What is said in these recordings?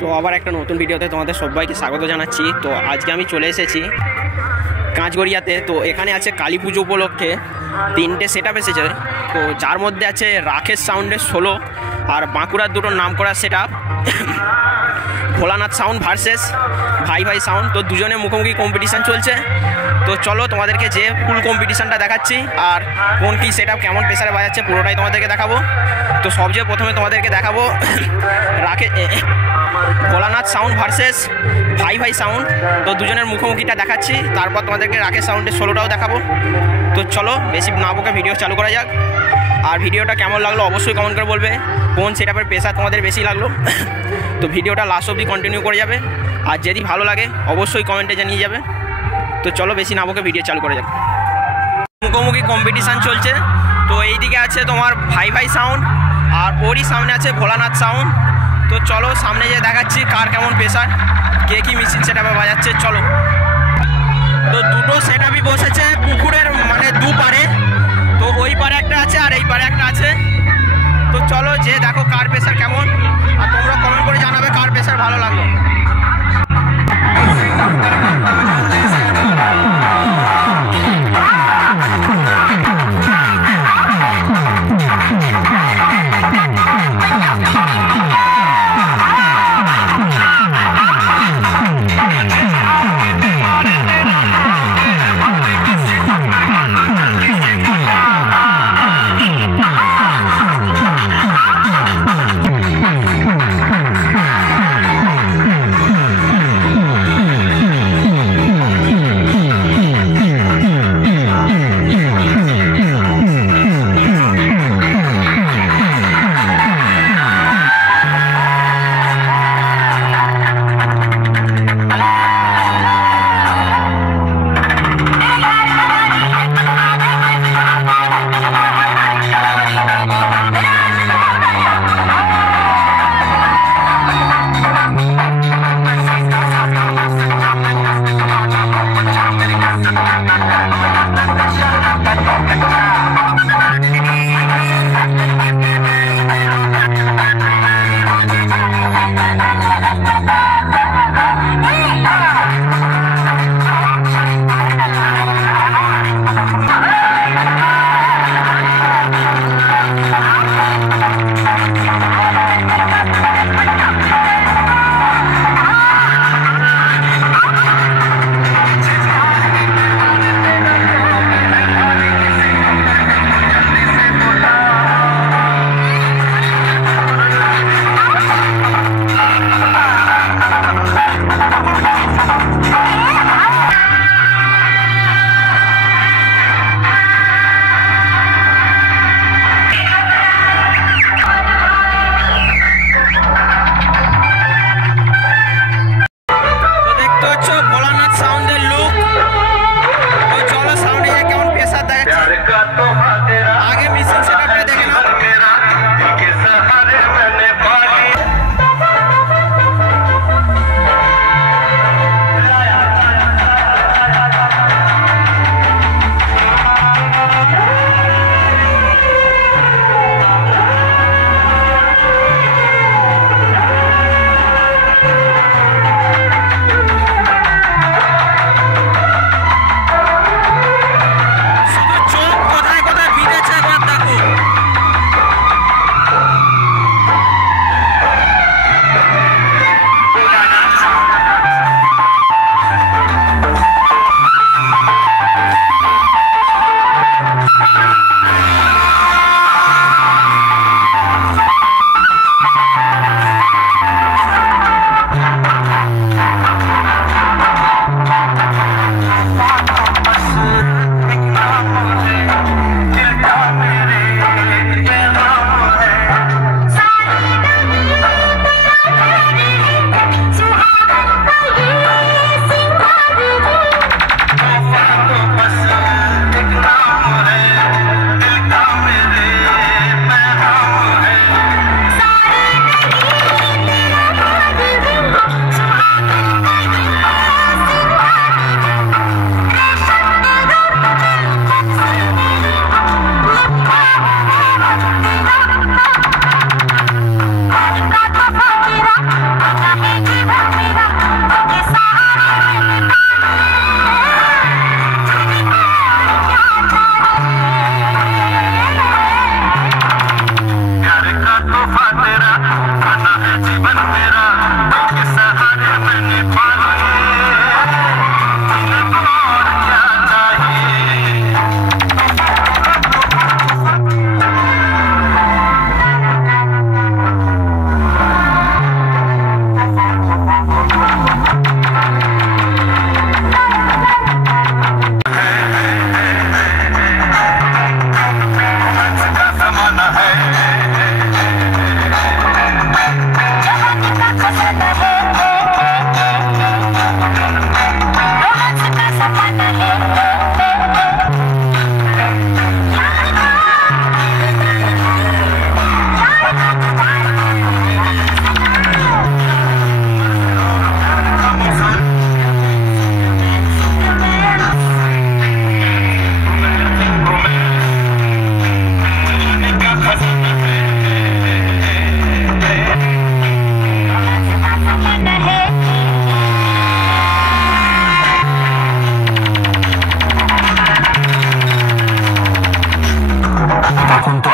তো আবার একটা নতুন ভিডিওতে তোমাদের সবাইকে স্বাগত জানাচ্ছি। তো আজকে আমি চলে এসেছি কাঁচগড়িয়াতে। তো এখানে আছে কালী পুজো উপলক্ষে 3টে সেট আপ এসেছে। তো যার মধ্যে আছে রাকেশ সাউন্ডের 16 আর বাঁকুড়ার দুটো নাম করা set up, Bholanath sound versus ভাই ভাই সাউন্ড। তো দুজনে মুখোমুখি কম্পিটিশান চলছে। তো চলো তোমাদেরকে যে ফুল কম্পিটিশানটা দেখাচ্ছি আর কোন কী সেট আপ কেমন প্রেসারে বাজাচ্ছে পুরোটাই তোমাদেরকে দেখাবো। তো সবচেয়ে প্রথমে তোমাদেরকে দেখাবো ভোলানাথ সাউন্ড ভার্সেস ভাই ভাই সাউন্ড। তো দুজনের মুখোমুখিটা দেখাচ্ছি, তারপর তোমাদেরকে রাকেশ সাউন্ডের 16টাও দেখাবো। তো চলো বেশি না বকে ভিডিও চালু করা যাক। আর ভিডিওটা কেমন লাগলো অবশ্যই কমেন্ট করে বলবে, কোন সেট আপের প্রেসার তোমাদের বেশি লাগলো। তো ভিডিওটা লাস্ট অবধি কন্টিনিউ করে যাবে, আর যদি ভালো লাগে অবশ্যই কমেন্টে জানিয়ে যাবে। তো চলো বেশি না বকে ভিডিও চালু করে যাক। মুখোমুখি কম্পিটিশান চলছে। তো এইদিকে আছে তোমার ভাই ভাই সাউন্ড আর ওরই সামনে আছে ভোলানাথ সাউন্ড। তো চলো সামনে যে দেখাচ্ছি কার কেমন প্রেসার, কে কী মেশিন সেট আপে বাজাচ্ছে। চলো, তো দুটো সেট আপই বসেছে পুকুরের মানে দুপারে। তো ওই পারে একটা আছে আর এই পারে একটা আছে। তো চলো যে দেখো কার প্রেসার কেমন, আর তোমরা কমেন্ট করে জানাবে কার প্রেসার ভালো লাগলো।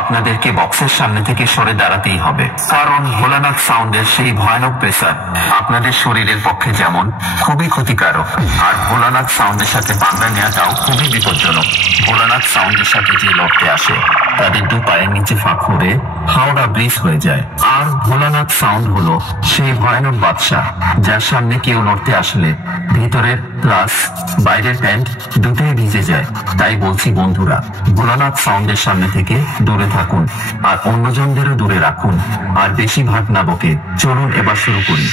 আপনাদেরকে বক্সের সামনে থেকে সরে দাঁড়াতেই হবে, কারণ ভোলানাথ সাউন্ডের সেই ভয়ানক প্রেসার আপনাদের শরীরের পক্ষে যেমন খুবই ক্ষতিকারক, আর ভোলানাথ সাউন্ডের সাথে পাঙ্গা নেওয়াটাও খুবই বিপজ্জনক। ভোলানাথ সাউন্ডের সাথে যে লড়তে আসে তাদের দু পায়ের নিচে ফাঁক করে হাওড়া ব্রিজ হয়ে যায়। আর ভোলানাথ সাউন্ড হলো সেই ভয়ানক বাদশা যার সামনে কেউ লড়তে আসলে ভিতরের প্লাস বাইরের প্যান্ট দুটোই ভিজে যায়। তাই বলছি বন্ধুরা, ভোলানাথ সাউন্ডের সামনে থেকে দূরে থাকুন আর অন্যজনদেরও দূরে রাখুন, আর বেশি ভাগ না বকে চলুন এবার শুরু করি।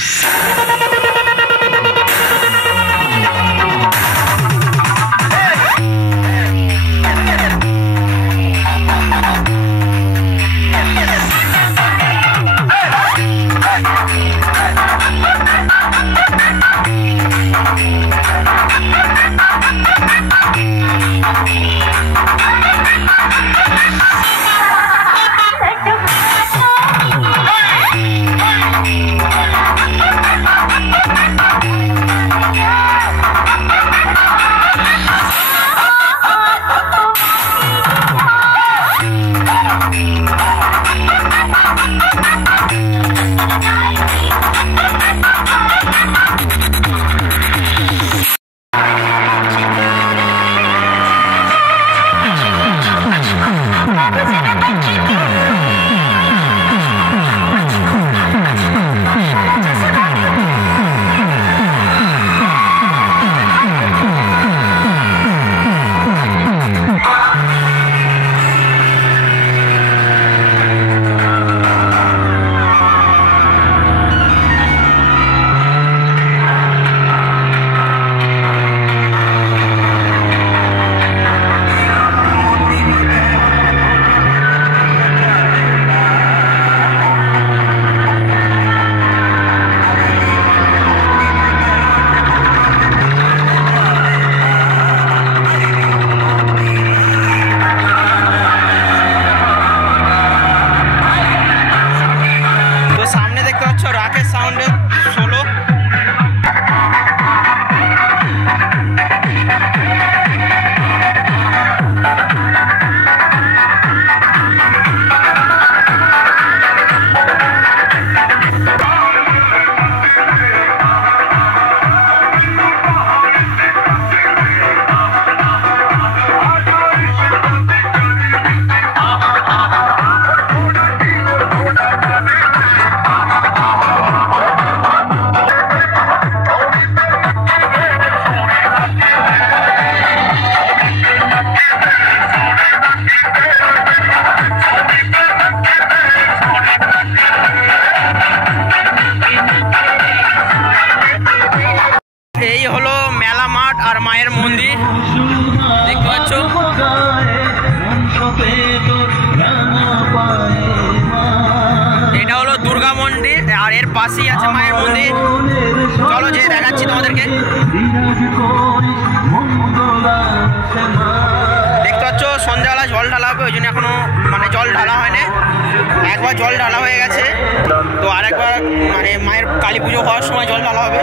রাকেশ সাউন্ডের সোলো। এই হলো মেলা মাঠ আর মায়ের মন্দির, দেখতে পাচ্ছ। এটা হলো দুর্গা মন্দির আর এর পাশেই আছে মায়ের মন্দির। চলো যে দেখাচ্ছি তোমাদেরকে। দেখতে পাচ্ছ সন্ধ্যাবেলা জল ঢালা হবে, ওই জন্য এখনো মানে জল ঢালা হয়নি। একবার জল ঢালা হয়ে গেছে, তো আরেকবার মানে মায়ের কালী পুজো হওয়ার সময় জল ঢালা হবে।